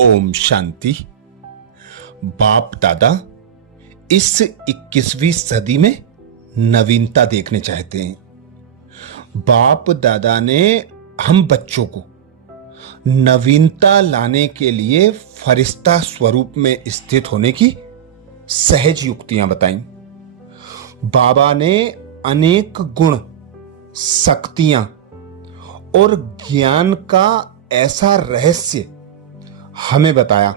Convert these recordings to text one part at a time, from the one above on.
ओम शांति। बाप दादा इस 21वीं सदी में नवीनता देखने चाहते हैं। बाप दादा ने हम बच्चों को नवीनता लाने के लिए फरिश्ता स्वरूप में स्थित होने की सहज युक्तियां बताई। बाबा ने अनेक गुण, शक्तियां और ज्ञान का ऐसा रहस्य हमें बताया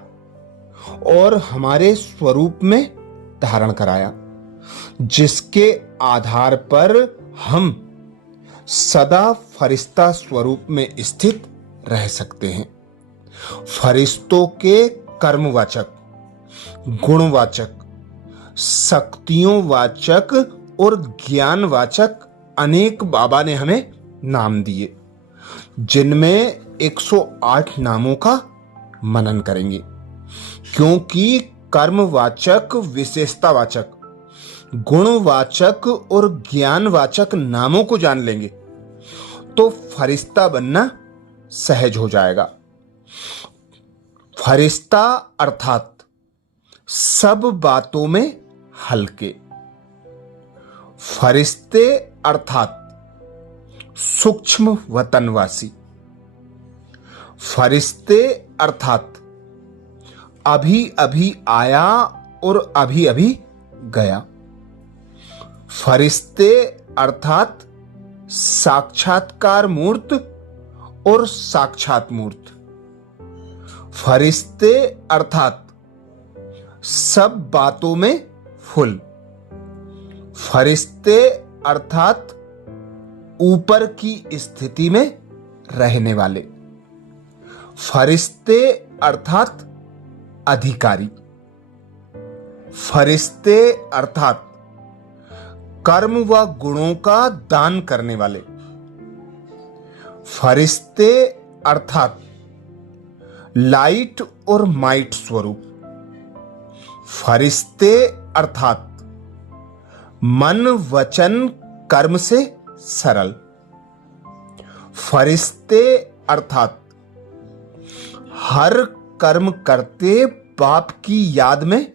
और हमारे स्वरूप में धारण कराया, जिसके आधार पर हम सदा फरिश्ता स्वरूप में स्थित रह सकते हैं। फरिश्तों के कर्मवाचक, गुणवाचक, शक्तियों वाचक और ज्ञानवाचक अनेक बाबा ने हमें नाम दिए, जिनमें 108 नामों का मनन करेंगे। क्योंकि कर्मवाचक, विशेषतावाचक, गुणवाचक और ज्ञानवाचक नामों को जान लेंगे तो फरिश्ता बनना सहज हो जाएगा। फरिश्ता अर्थात सब बातों में हल्के। फरिश्ते अर्थात सूक्ष्म वतनवासी। फरिश्ते अर्थात अभी अभी आया और अभी अभी गया। फरिश्ते अर्थात साक्षात्कार मूर्त और साक्षात मूर्त। फरिश्ते अर्थात सब बातों में फुल। फरिश्ते अर्थात ऊपर की स्थिति में रहने वाले। फरिश्ते अर्थात अधिकारी। फरिश्ते अर्थात कर्म व गुणों का दान करने वाले। फरिश्ते अर्थात लाइट और माइट स्वरूप। फरिश्ते अर्थात मन वचन कर्म से सरल। फरिश्ते अर्थात हर कर्म करते बाप की याद में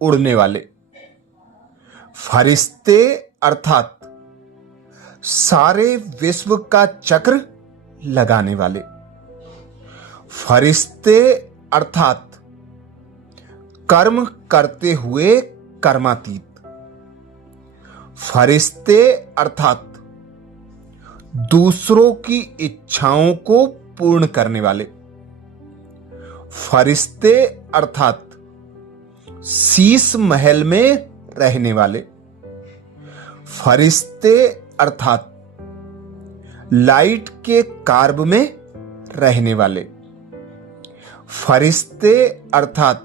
उड़ने वाले। फरिश्ते अर्थात सारे विश्व का चक्र लगाने वाले। फरिश्ते अर्थात कर्म करते हुए कर्मातीत। फरिश्ते अर्थात दूसरों की इच्छाओं को पूर्ण करने वाले। फरिश्ते अर्थात शीश महल में रहने वाले। फरिश्ते अर्थात लाइट के कार्ब में रहने वाले। फरिश्ते अर्थात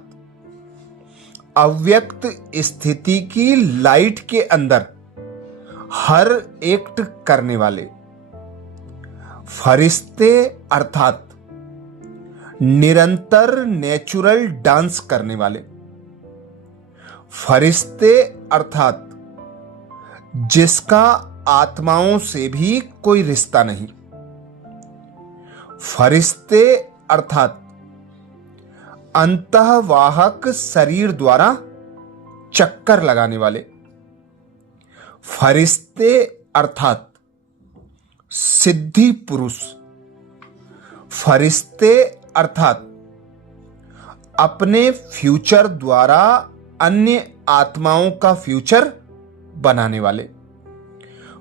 अव्यक्त स्थिति की लाइट के अंदर हर एक्ट करने वाले। फरिश्ते अर्थात निरंतर नेचुरल डांस करने वाले। फरिश्ते अर्थात जिसका आत्माओं से भी कोई रिश्ता नहीं। फरिश्ते अर्थात अंतःवाहक शरीर द्वारा चक्कर लगाने वाले। फरिश्ते अर्थात सिद्धि पुरुष। फरिश्ते अर्थात अपने फ्यूचर द्वारा अन्य आत्माओं का फ्यूचर बनाने वाले।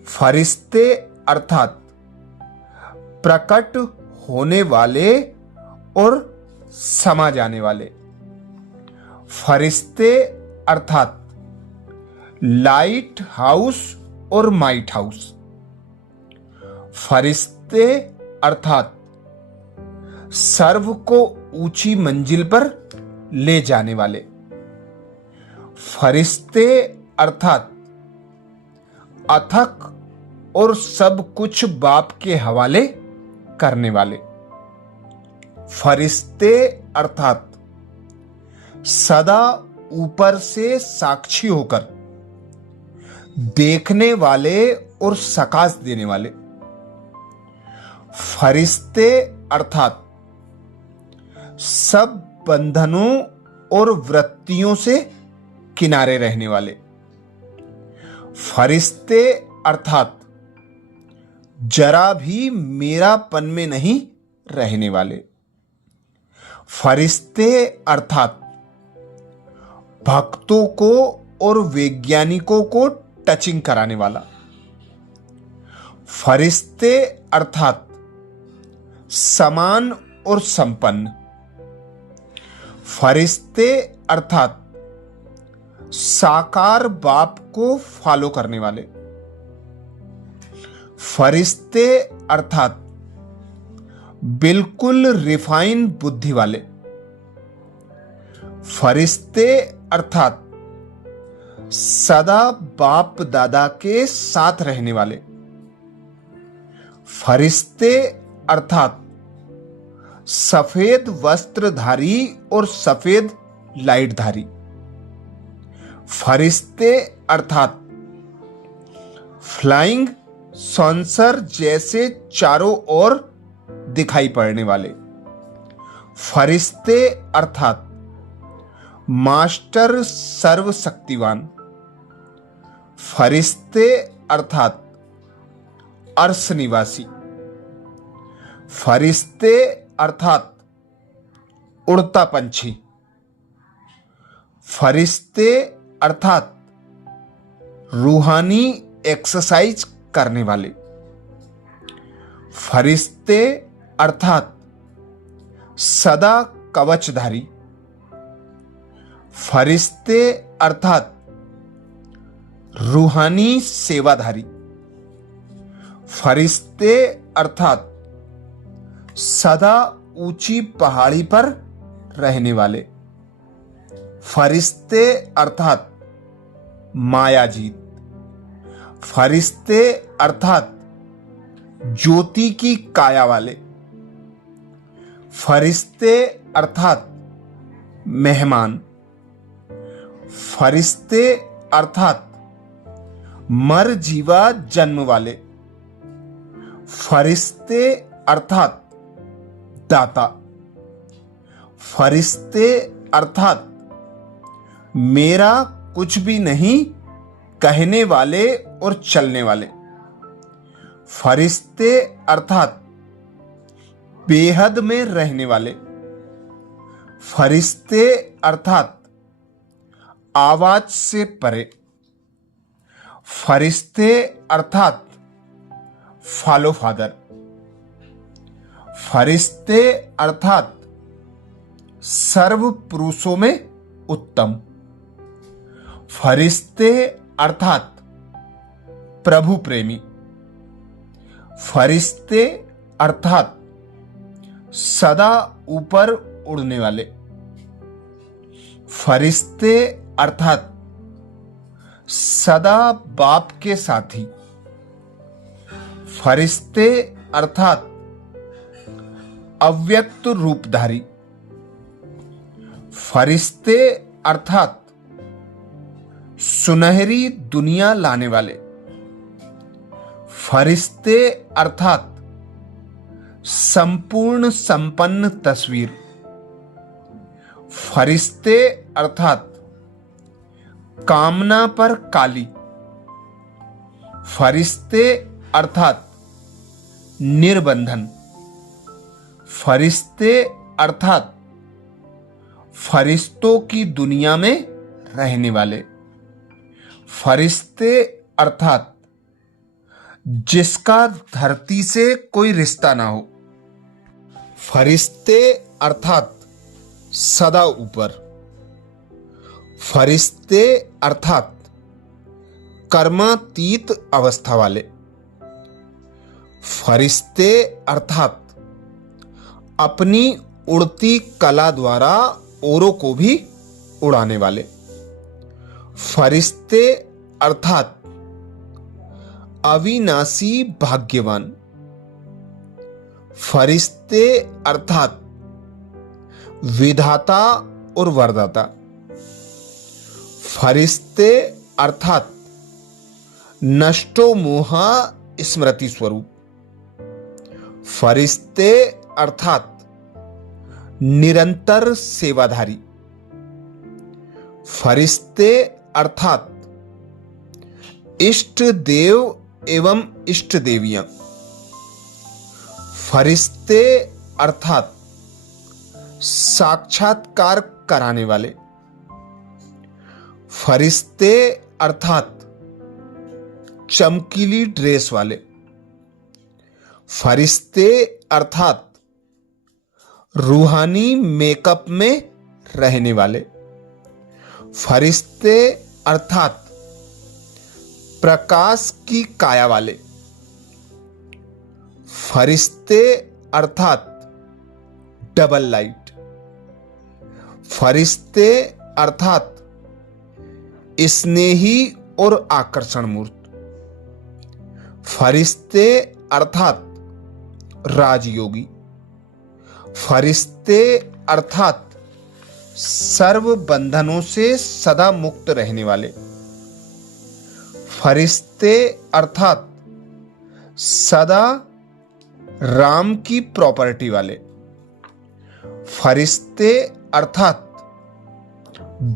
फरिश्ते अर्थात प्रकट होने वाले और समा जाने वाले। फरिश्ते अर्थात लाइट हाउस और माइट हाउस। फरिश्ते अर्थात सर्व को ऊंची मंजिल पर ले जाने वाले। फरिश्ते अर्थात अथक और सब कुछ बाप के हवाले करने वाले। फरिश्ते अर्थात सदा ऊपर से साक्षी होकर देखने वाले और सकाश देने वाले। फरिश्ते अर्थात सब बंधनों और वृत्तियों से किनारे रहने वाले। फरिश्ते अर्थात जरा भी मेरापन में नहीं रहने वाले। फरिश्ते अर्थात भक्तों को और वैज्ञानिकों को टचिंग कराने वाला। फरिश्ते अर्थात समान और संपन्न। फरिश्ते अर्थात साकार बाप को फॉलो करने वाले। फरिश्ते अर्थात बिल्कुल रिफाइन बुद्धि वाले। फरिश्ते अर्थात सदा बाप दादा के साथ रहने वाले। फरिश्ते अर्थात सफेद वस्त्रधारी और सफेद लाइटधारी। फरिश्ते अर्थात फ्लाइंग सॉन्सर जैसे चारों ओर दिखाई पड़ने वाले। फरिश्ते अर्थात मास्टर सर्वशक्तिवान। फरिश्ते अर्थात अर्श निवासी। फरिश्ते अर्थात उड़ता पंछी। फरिश्ते अर्थात रूहानी एक्सरसाइज करने वाले। फरिश्ते अर्थात सदा कवचधारी। फरिश्ते अर्थात रूहानी सेवाधारी। फरिश्ते अर्थात सदा ऊंची पहाड़ी पर रहने वाले। फरिश्ते अर्थात मायाजीत। फरिश्ते अर्थात ज्योति की काया वाले। फरिश्ते अर्थात मेहमान। फरिश्ते अर्थात मर जीवा जन्म वाले। फरिश्ते अर्थात दाता। फरिश्ते अर्थात मेरा कुछ भी नहीं कहने वाले और चलने वाले। फरिश्ते अर्थात बेहद में रहने वाले। फरिश्ते अर्थात आवाज से परे। फरिश्ते अर्थात फॉलो फादर। फरिश्ते अर्थात सर्व पुरुषों में उत्तम। फरिश्ते अर्थात प्रभु प्रेमी। फरिश्ते अर्थात सदा ऊपर उड़ने वाले। फरिश्ते अर्थात सदा बाप के साथी। फरिश्ते अर्थात अव्यक्त रूपधारी। फरिश्ते अर्थात सुनहरी दुनिया लाने वाले। फरिश्ते अर्थात संपूर्ण संपन्न तस्वीर। फरिश्ते अर्थात कामना पर काली। फरिश्ते अर्थात निर्बंधन। फरिश्ते अर्थात फरिश्तों की दुनिया में रहने वाले। फरिश्ते अर्थात जिसका धरती से कोई रिश्ता ना हो। फरिश्ते अर्थात सदा ऊपर। फरिश्ते अर्थात कर्मातीत अवस्था वाले। फरिश्ते अर्थात अपनी उड़ती कला द्वारा औरों को भी उड़ाने वाले। फरिश्ते अर्थात अविनाशी भाग्यवान। फरिश्ते अर्थात विधाता और वरदाता। फरिश्ते अर्थात नष्टो मोहा स्मृति स्वरूप। फरिश्ते अर्थात निरंतर सेवाधारी। फरिश्ते अर्थात इष्ट देव एवं इष्ट देवियां। फरिश्ते अर्थात साक्षात्कार कराने वाले। फरिश्ते अर्थात चमकीली ड्रेस वाले। फरिश्ते अर्थात रूहानी मेकअप में रहने वाले। फरिश्ते अर्थात प्रकाश की काया वाले। फरिश्ते अर्थात डबल लाइट। फरिश्ते अर्थात स्नेही और आकर्षण मूर्त। फरिश्ते अर्थात राजयोगी। फरिश्ते अर्थात सर्व बंधनों से सदा मुक्त रहने वाले। फरिश्ते अर्थात सदा राम की प्रॉपर्टी वाले। फरिश्ते अर्थात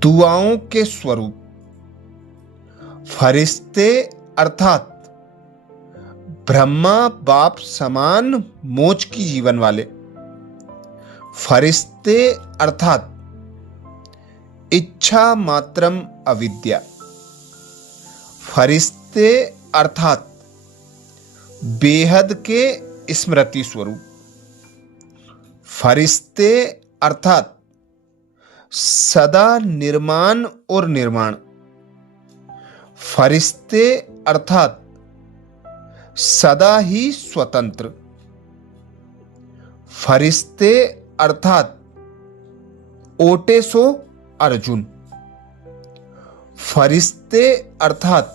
दुआओं के स्वरूप। फरिश्ते अर्थात ब्रह्मा बाप समान मोक्ष की जीवन वाले। फरिश्ते अर्थात इच्छा मात्रम अविद्या। फरिश्ते अर्थात बेहद के स्मृति स्वरूप। फरिश्ते अर्थात सदा निर्माण और निर्माण। फरिश्ते अर्थात सदा ही स्वतंत्र। फरिश्ते अर्थात ओटेसो अर्जुन। फरिश्ते अर्थात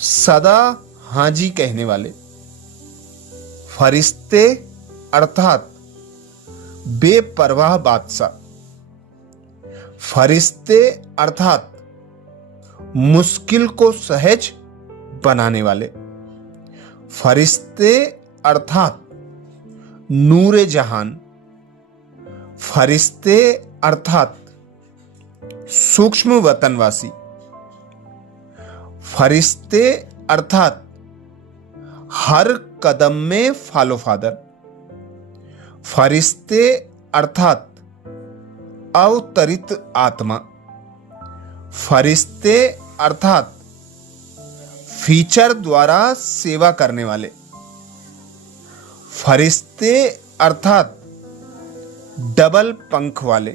सदा हाजी कहने वाले। फरिश्ते अर्थात बेपरवाह बादशाह। फरिश्ते अर्थात मुश्किल को सहज बनाने वाले। फरिश्ते अर्थात नूरे जहान। फरिश्ते अर्थात सूक्ष्म वतनवासी। फरिश्ते अर्थात हर कदम में फॉलो फादर। फरिश्ते अर्थात अवतरित आत्मा। फरिश्ते अर्थात फीचर द्वारा सेवा करने वाले। फरिश्ते अर्थात डबल पंख वाले।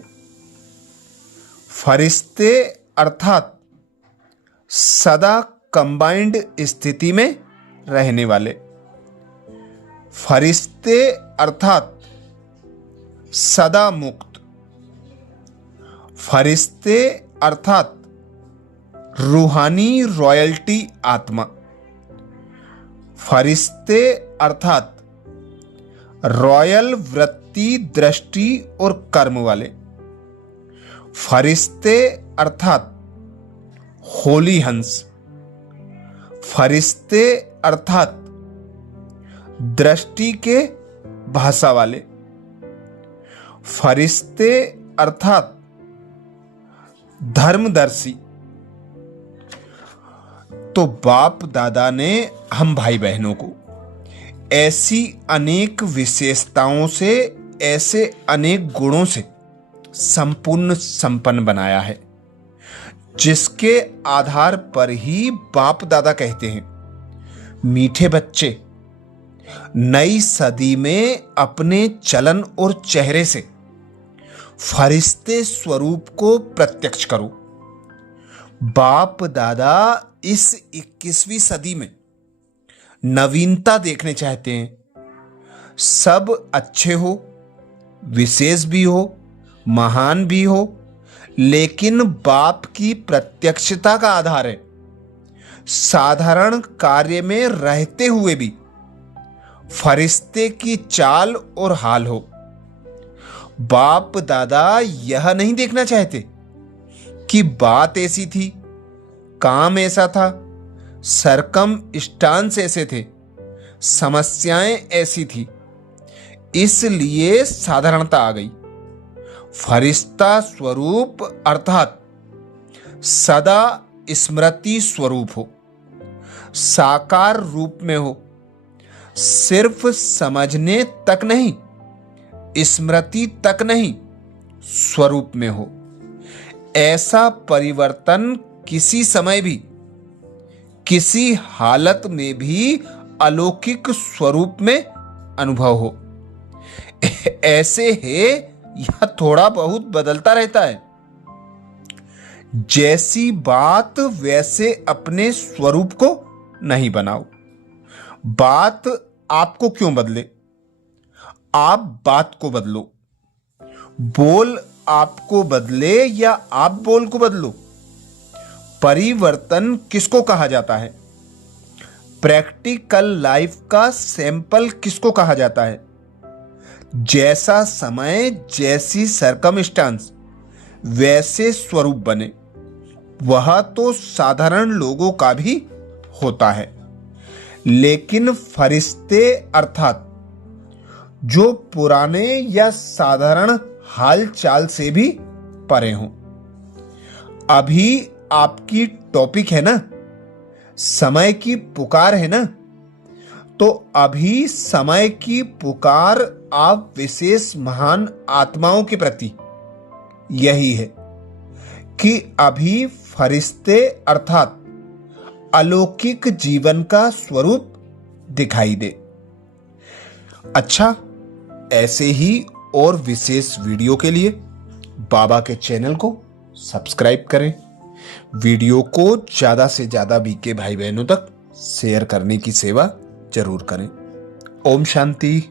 फरिश्ते अर्थात सदा कंबाइंड स्थिति में रहने वाले। फरिश्ते अर्थात सदा मुक्त। फरिश्ते अर्थात रूहानी रॉयल्टी आत्मा। फरिश्ते अर्थात रॉयल वृत्ति दृष्टि और कर्म वाले। फरिश्ते अर्थात होली हंस। फरिश्ते अर्थात दृष्टि के भाषा वाले। फरिश्ते अर्थात धर्मदर्शी। तो बाप दादा ने हम भाई बहनों को ऐसी अनेक विशेषताओं से, ऐसे अनेक गुणों से संपूर्ण संपन्न बनाया है, जिसके आधार पर ही बाप दादा कहते हैं, मीठे बच्चे, नई सदी में अपने चलन और चेहरे से फरिश्ते स्वरूप को प्रत्यक्ष करो। बाप दादा इस 21वीं सदी में नवीनता देखने चाहते हैं। सब अच्छे हो, विशेष भी हो, महान भी हो, लेकिन बाप की प्रत्यक्षता का आधार है साधारण कार्य में रहते हुए भी फरिश्ते की चाल और हाल हो। बाप दादा यह नहीं देखना चाहते कि बात ऐसी थी, काम ऐसा था, सरकम स्टांस ऐसे थे, समस्याएं ऐसी थी। इसलिए साधारणता आ गई। फरिश्ता स्वरूप अर्थात सदा स्मृति स्वरूप हो, साकार रूप में हो, सिर्फ समझने तक नहीं, स्मृति तक नहीं, स्वरूप में हो। ऐसा परिवर्तन किसी समय भी, किसी हालत में भी अलौकिक स्वरूप में अनुभव हो। ऐसे है या थोड़ा बहुत बदलता रहता है। जैसी बात वैसे अपने स्वरूप को नहीं बनाओ। बात आपको क्यों बदले? आप बात को बदलो। बोल आपको बदले या आप बोल को बदलो। परिवर्तन किसको कहा जाता है? प्रैक्टिकल लाइफ का सैंपल किसको कहा जाता है? जैसा समय, जैसी सरकमस्टांस, वैसे स्वरूप बने। वह तो साधारण लोगों का भी होता है, लेकिन फरिश्ते अर्थात जो पुराने या साधारण हाल चाल से भी परे हों। अभी आपकी टॉपिक है ना, समय की पुकार है ना, तो अभी समय की पुकार आप विशेष महान आत्माओं के प्रति यही है कि अभी फरिश्ते अर्थात अलौकिक जीवन का स्वरूप दिखाई दे। अच्छा, ऐसे ही और विशेष वीडियो के लिए बाबा के चैनल को सब्सक्राइब करें। वीडियो को ज्यादा से ज्यादा बीके भाई बहनों तक शेयर करने की सेवा जरूर करें। ओम शांति।